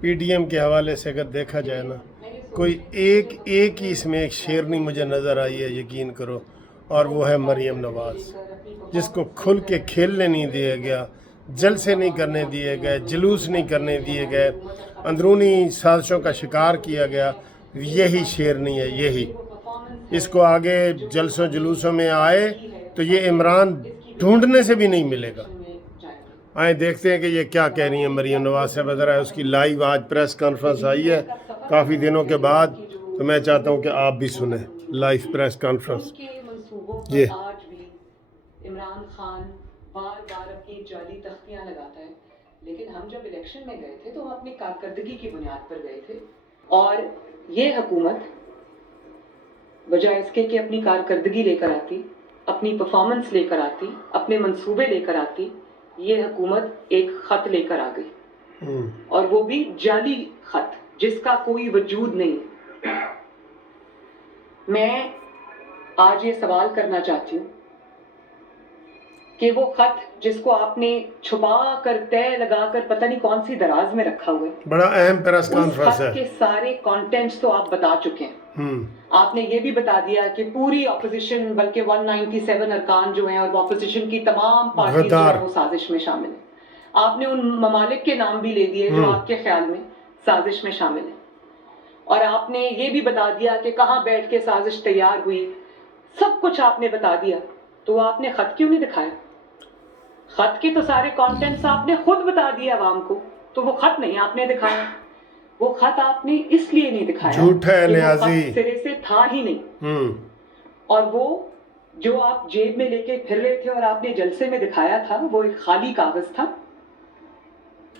P D M کے حوالے سے اگر دیکھا جائے نا، کوئی ایک ہی اس میں ایک شیرنی مجھے نظر آئی ہے، یقین کرو، اور وہ ہے مریم نواز، جس کو کھل کے کھیلنے نہیں دیا گیا، جلسے نہیں کرنے دیے گئے، جلوس نہیں کرنے دیے گئے، اندرونی سازشوں کا شکار کیا گیا۔ یہی شیرنی ہے، یہی اس کو آگے جلسوں جلوسوں میں آئے تو یہ عمران ڈھونڈنے سے بھی نہیں ملے گا۔ آئیں دیکھتے ہیں کہ یہ کیا کہہ رہی ہیں مریم نواز صاحب۔ ذرا اس کی لائیو آج پریس کانفرنس آئی ہے کافی دنوں کے بعد، تو میں چاہتا ہوں کہ آپ بھی سنیں لائیو پریس کانفرنس۔ یہ آج بھی عمران خان بار بار اپنی جعلی تختیاں لگاتا ہے، لیکن ہم جب الیکشن میں گئے تھے تو ہم اپنی کارکردگی کی بنیاد پر گئے تھے، اور یہ حکومت بجائے اس کے کہ اپنی کارکردگی لے کر آتی، اپنی پرفارمنس لے کر آتی، اپنے منصوبے لے کر آتی، یہ حکومت ایک خط لے کر آ گئی، اور وہ بھی جعلی خط جس کا کوئی وجود نہیں۔ میں آج یہ سوال کرنا چاہتی ہوں کہ وہ خط جس کو آپ نے چھپا کر طے لگا کر پتہ نہیں کون سی دراز میں رکھا ہوا ہے، بڑا اہم پریس اس کانفرنس خط ہے۔ کے سارے کانٹینٹس تو آپ بتا چکے ہیں۔ آپ نے یہ بھی بتا دیا کہ پوری اپوزیشن، بلکہ 197 ارکان جو ہیں اور اپوزیشن کی تمام پارٹیز جو ہیں وہ سازش میں شامل ہیں۔ آپ نے ان ممالک کے نام بھی لے دیے جو آپ کے خیال میں سازش میں شامل ہیں، اور آپ نے یہ بھی بتا دیا کہ کہاں بیٹھ کے سازش تیار ہوئی، سب کچھ آپ نے بتا دیا، تو آپ نے خط کیوں نہیں دکھایا؟ خط کے تو سارے کانٹینٹس آپ نے خود بتا دیے عوام کو، تو وہ خط نہیں آپ نے دکھایا۔ وہ خط آپ نے اس لیے نہیں دکھایا جھوٹ ہے کہ وہ نیازی، خط سرے سے تھا ہی نہیں، اور وہ جو آپ جیب میں لے کے پھر رہے تھے اور آپ نے جلسے میں دکھایا تھا وہ ایک خالی کاغذ تھا۔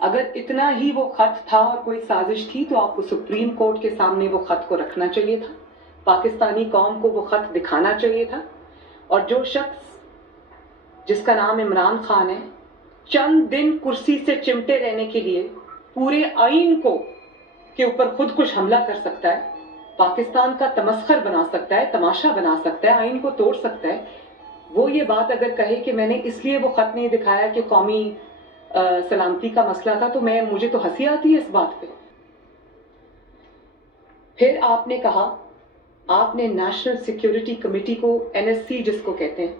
اگر اتنا ہی وہ خط تھا اور کوئی سازش تھی تو آپ کو سپریم کورٹ کے سامنے وہ خط کو رکھنا چاہیے تھا، پاکستانی قوم کو وہ خط دکھانا چاہیے تھا، اور جو شخص جس کا نام عمران خان ہے، چند دن کرسی سے چمٹے رہنے کے لیے پورے آئین کو کے اوپر خود کش حملہ کر سکتا ہے، پاکستان کا تمسخر بنا سکتا ہے، تماشا بنا سکتا ہے، آئین کو توڑ سکتا ہے، وہ یہ بات اگر کہے کہ میں نے اس لیے وہ خط نہیں دکھایا کہ قومی سلامتی کا مسئلہ تھا، تو مجھے تو ہنسی آتی ہے اس بات پہ۔ پھر آپ نے کہا، آپ نے نیشنل سیکیورٹی کمیٹی کو، NSC جس کو کہتے ہیں،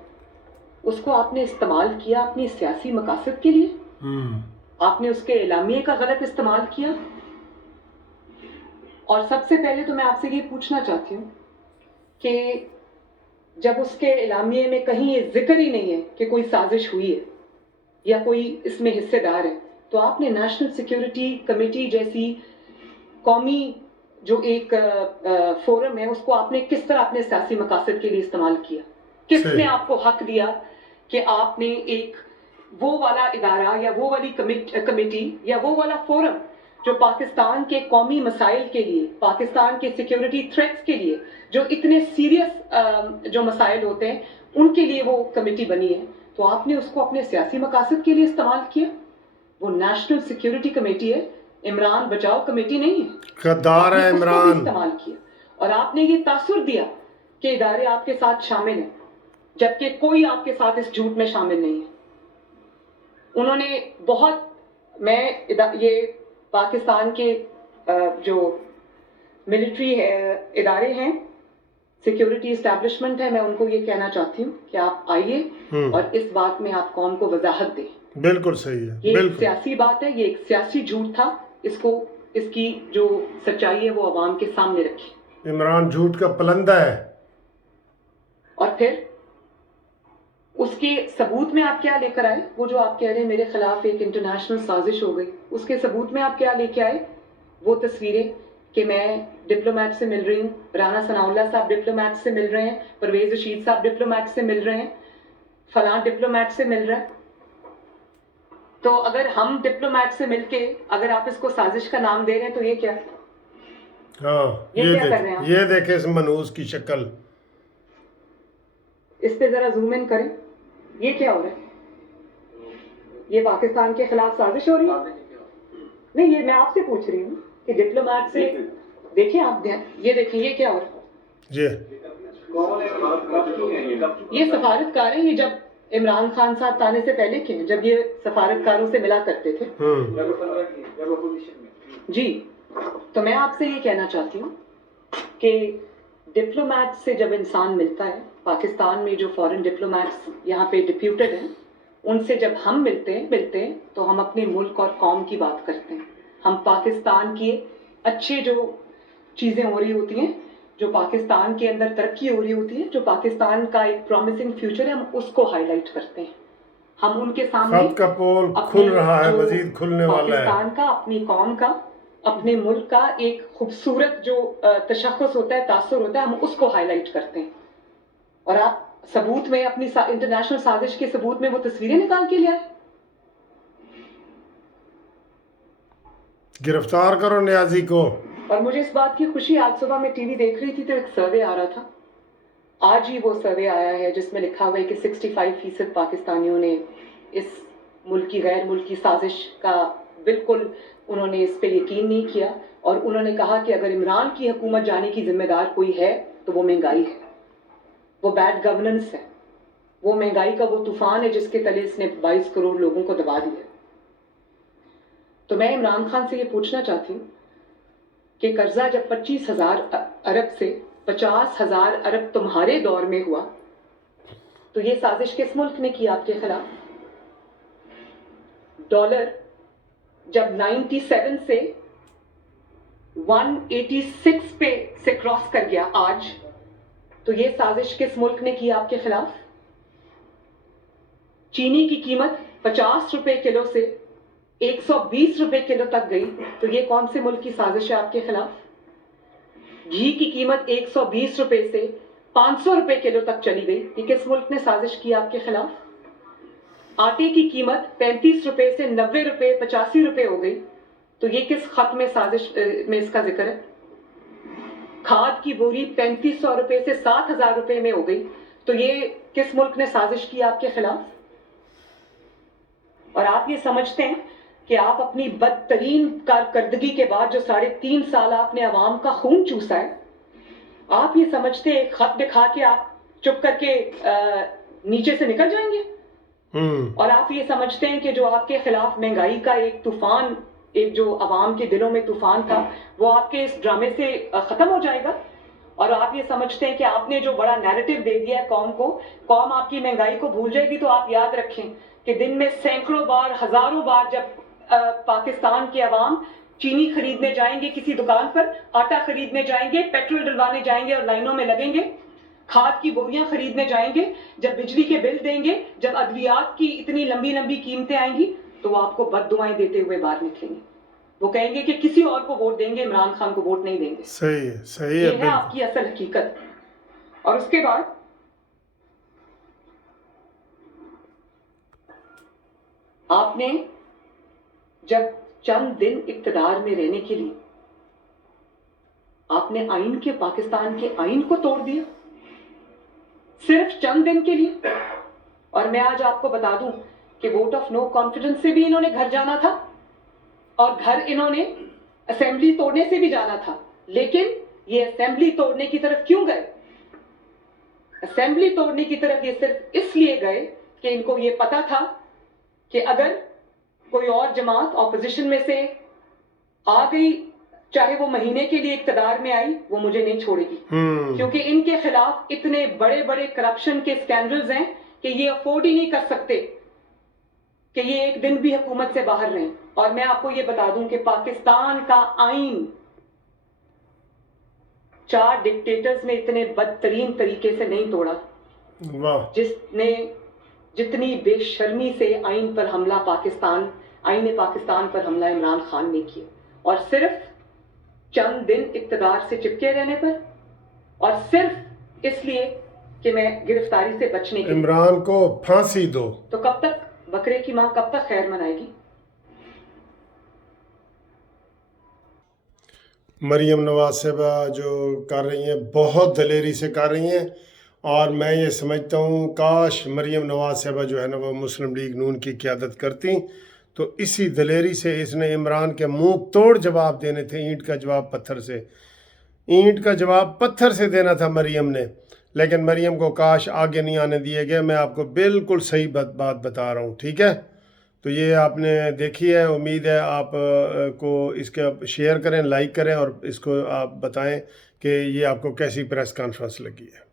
اس کو آپ نے استعمال کیا اپنی سیاسی مقاصد کے لیے، آپ نے اس کے اعلامیے کا غلط استعمال کیا، اور سب سے پہلے تو میں آپ سے یہ پوچھنا چاہتی ہوں کہ جب اس کے اعلامیے میں کہیں یہ ذکر ہی نہیں ہے کہ کوئی سازش ہوئی ہے یا کوئی اس میں حصے دار ہے، تو آپ نے نیشنل سیکیورٹی کمیٹی جیسی قومی جو ایک فورم ہے، اس کو آپ نے کس طرح اپنے سیاسی مقاصد کے لیے استعمال کیا؟ کس نے آپ کو حق دیا کہ آپ نے ایک وہ والا ادارہ یا وہ والی کمیٹی یا وہ والا فورم جو پاکستان کے قومی مسائل کے لیے، پاکستان کے سیکیورٹی تھریٹس کے لیے، جو اتنے سیریس جو مسائل ہوتے ہیں ان کے لیے وہ کمیٹی بنی ہے، تو آپ نے اس کو اپنے سیاسی مقاصد کے لیے استعمال کیا؟ وہ نیشنل سیکیورٹی کمیٹی ہے، عمران بچاؤ کمیٹی نہیں ہے۔ غدار ہے عمران۔ استعمال کیا، اور آپ نے یہ تاثر دیا کہ ادارے آپ کے ساتھ شامل ہیں، جبکہ کوئی آپ کے ساتھ اس جھوٹ میں شامل نہیں ہے۔ انہوں نے بہت، میں یہ پاکستان کے جو ملٹری ادارے ہیں، سیکیورٹی اسٹیبلشمنٹ ہے، میں ان کو یہ کہنا چاہتی ہوں کہ آپ آئیے اور اس بات میں آپ قوم کو وضاحت دیں۔ بالکل صحیح ہے، یہ ایک بالکل سیاسی بات ہے، یہ ایک سیاسی جھوٹ تھا، اس کی جو سچائی ہے وہ عوام کے سامنے رکھی۔ عمران جھوٹ کا پلندہ ہے۔ اور پھر اس کے ثبوت میں آپ کیا لے کر آئے؟ وہ جو آپ کہہ رہے ہیں میرے خلاف ایک انٹرنیشنل سازش ہو گئی، اس کے ثبوت میں آپ کیا لے کے آئے؟ وہ تصویریں کہ میں ڈپلومیٹ سے مل رہی ہوں، رانا ثناء اللہ صاحب ڈپلومیٹ سے مل رہے ہیں، پرویز رشید صاحب ڈپلومیٹ سے مل رہے ہیں، فلاں ڈپلومیٹ سے مل رہا ہے۔ تو اگر ہم ڈپلومیٹ سے مل کے اگر آپ اس کو سازش کا نام دے رہے ہیں تو یہ کیا؟ ہاں، یہ دیکھیں اس منحوس کی شکل۔ اس پہ ذرا زوم ان کریں، یہ کیا ہو رہا ہے؟ یہ پاکستان کے خلاف سازش ہو رہی ہے؟ نہیں، یہ میں آپ سے پوچھ رہی ہوں کہ ڈپلومیٹ سے دیکھیں آپ، یہ دیکھیں یہ کیا ہو رہا ہے؟ یہ سفارتکار ہیں، یہ جب عمران خان صاحب آنے سے پہلے کے ہیں، جب یہ سفارتکاروں سے ملا کرتے تھے، جی تو میں آپ سے یہ کہنا چاہتی ہوں کہ ڈپلومیٹ سے جب انسان ملتا ہے، پاکستان میں جو فورن ڈپلومیٹس یہاں پہ ڈپیوٹڈ ہیں، ان سے جب ہم ملتے ہیں تو ہم اپنے ملک اور قوم کی بات کرتے ہیں. ہم پاکستان کی اچھے جو چیزیں ہو رہی ہوتی ہیں، جو پاکستان کے اندر ترقی ہو رہی ہوتی ہے، جو پاکستان کا ایک پرومسنگ فیوچر ہے، ہم اس کو ہائی لائٹ کرتے ہیں. ہم ان کے سامنے خط کا پول کھل رہا ہے، مزید کھلنے والا ہے. پاکستان کا، اپنی قوم کا، اپنے ملک کا ایک خوبصورت جو تشخص ہوتا ہے، تاثر ہوتا ہے، ہم اس کو ہائی لائٹ کرتے ہیں. اور آپ ثبوت میں اپنی انٹرنیشنل سازش کے ثبوت میں وہ تصویریں نکال کے لے آئے. گرفتار کرو نیازی کو. اور مجھے اس بات کی خوشی، آج صبح میں ٹی وی دیکھ رہی تھی تو ایک سروے آ رہا تھا، آج ہی وہ سروے آیا ہے جس میں لکھا ہوا ہے کہ 65% پاکستانیوں نے اس ملکی غیر ملکی سازش کا بالکل انہوں نے اس پہ یقین نہیں کیا. اور انہوں نے کہا کہ اگر عمران کی حکومت جانے کی ذمہ دار کوئی ہے تو وہ مہنگائی ہے، وہ بیڈ گورننس ہے، وہ مہنگائی کا وہ طوفان ہے جس کے تلے اس نے 22 کروڑ لوگوں کو دبا دیا. تو میں عمران خان سے یہ پوچھنا چاہتی ہوں کہ قرضہ جب 25,000 ارب سے 50,000 ارب تمہارے دور میں ہوا تو یہ سازش کس ملک نے کی آپ کے خلاف؟ ڈالر جب 97 سے 186 پہ سے کراس کر گیا آج، تو یہ سازش کس ملک نے کی آپ کے خلاف؟ چینی کی قیمت 50 روپے کلو سے 120 روپے کلو تک گئی تو یہ کون سے ملک کی سازش ہے آپ کے خلاف؟ گھی کی قیمت 120 روپے سے 500 روپے کلو تک چلی گئی، یہ کس ملک نے سازش کی آپ کے خلاف؟ آٹے کی قیمت 35 روپے سے 90 روپے 85 روپے ہو گئی تو یہ کس خط میں سازش میں اس کا ذکر ہے؟ کھاد کی بوری 3500 روپے سے 7,000 روپے میں ہو گئی تو یہ کس ملک نے سازش کی آپ کے خلاف؟ اور آپ یہ سمجھتے ہیں کہ آپ اپنی بدترین کارکردگی کے بعد جو 3.5 سال آپ نے عوام کا خون چوسا ہے، آپ یہ سمجھتے ہیں ایک خط دکھا کے آپ چپ کر کے نیچے سے نکل جائیں گے؟ اور آپ یہ سمجھتے ہیں کہ جو آپ کے خلاف مہنگائی کا ایک طوفان، ایک جو عوام کے دلوں میں طوفان تھا، وہ آپ کے اس ڈرامے سے ختم ہو جائے گا؟ اور آپ یہ سمجھتے ہیں کہ آپ نے جو بڑا نیریٹو دے دیا ہے قوم کو، قوم آپ کی مہنگائی کو بھول جائے گی؟ تو آپ یاد رکھیں کہ دن میں سینکڑوں بار، ہزاروں بار جب پاکستان کے عوام چینی خریدنے جائیں گے کسی دکان پر، آٹا خریدنے جائیں گے، پیٹرول ڈلوانے جائیں گے اور لائنوں میں لگیں گے، کھاد کی بوریاں خریدنے جائیں گے، جب بجلی کے بل دیں گے، جب ادویات کی اتنی لمبی لمبی قیمتیں آئیں گی تو وہ آپ کو بد دعائیں دیتے ہوئے باہر نکلیں گے. وہ کہیں گے کہ کسی اور کو ووٹ دیں گے، عمران خان کو ووٹ نہیں دیں گے. صحیح ہے. یہ ہے آپ کی اصل حقیقت. اور اس کے بعد آپ نے جب چند دن اقتدار میں رہنے کے لیے آپ نے آئین کے، پاکستان کے آئین کو توڑ دیا صرف چند دن کے لیے. اور میں آج آپ کو بتا دوں کہ ووٹ آف نو کانفیڈنس سے بھی انہوں نے گھر جانا تھا اور گھر انہوں نے اسمبلی توڑنے سے بھی جانا تھا. لیکن یہ اسمبلی توڑنے کی طرف کیوں گئے؟ اسمبلی توڑنے کی طرف یہ صرف اس لیے گئے کہ ان کو یہ پتا تھا کہ اگر کوئی اور جماعت اپوزیشن میں سے آ گئی، چاہے وہ مہینے کے لیے اقتدار میں آئی، وہ مجھے نہیں چھوڑے گی، کیونکہ ان کے خلاف اتنے بڑے بڑے کرپشن کے اسکینڈلز ہیں کہ یہ افورڈ ہی نہیں کر سکتے کہ یہ ایک دن بھی حکومت سے باہر رہیں. اور میں آپ کو یہ بتا دوں کہ پاکستان کا آئین 4 ڈکٹیٹرز نے اتنے بدترین طریقے سے نہیں توڑا جس نے جتنی بے شرمی سے آئین پر حملہ آئین پاکستان پر حملہ عمران خان نے کیا. اور صرف چند دن اقتدار سے چپکے رہنے پر، اور صرف اس لیے کہ میں گرفتاری سے بچنے کے عمران کو پھانسی دو. تو کب تک بکرے کی ماں کب تک خیر منائے گی؟ مریم نواز صاحبہ جو کر رہی ہیں بہت دلیری سے کر رہی ہیں، اور میں یہ سمجھتا ہوں کاش مریم نواز صاحبہ جو ہے نا وہ مسلم لیگ نون کی قیادت کرتی تو اسی دلیری سے اس نے عمران کے منہ توڑ جواب دینے تھے. اینٹ کا جواب پتھر سے دینا تھا مریم نے. لیکن مریم کو کاش آگے نہیں آنے دیے گئے. میں آپ کو بالکل صحیح بات بتا رہا ہوں، ٹھیک ہے؟ تو یہ آپ نے دیکھی ہے، امید ہے آپ کو اس کے شیئر کریں، لائک کریں اور اس کو آپ بتائیں کہ یہ آپ کو کیسی پریس کانفرنس لگی ہے.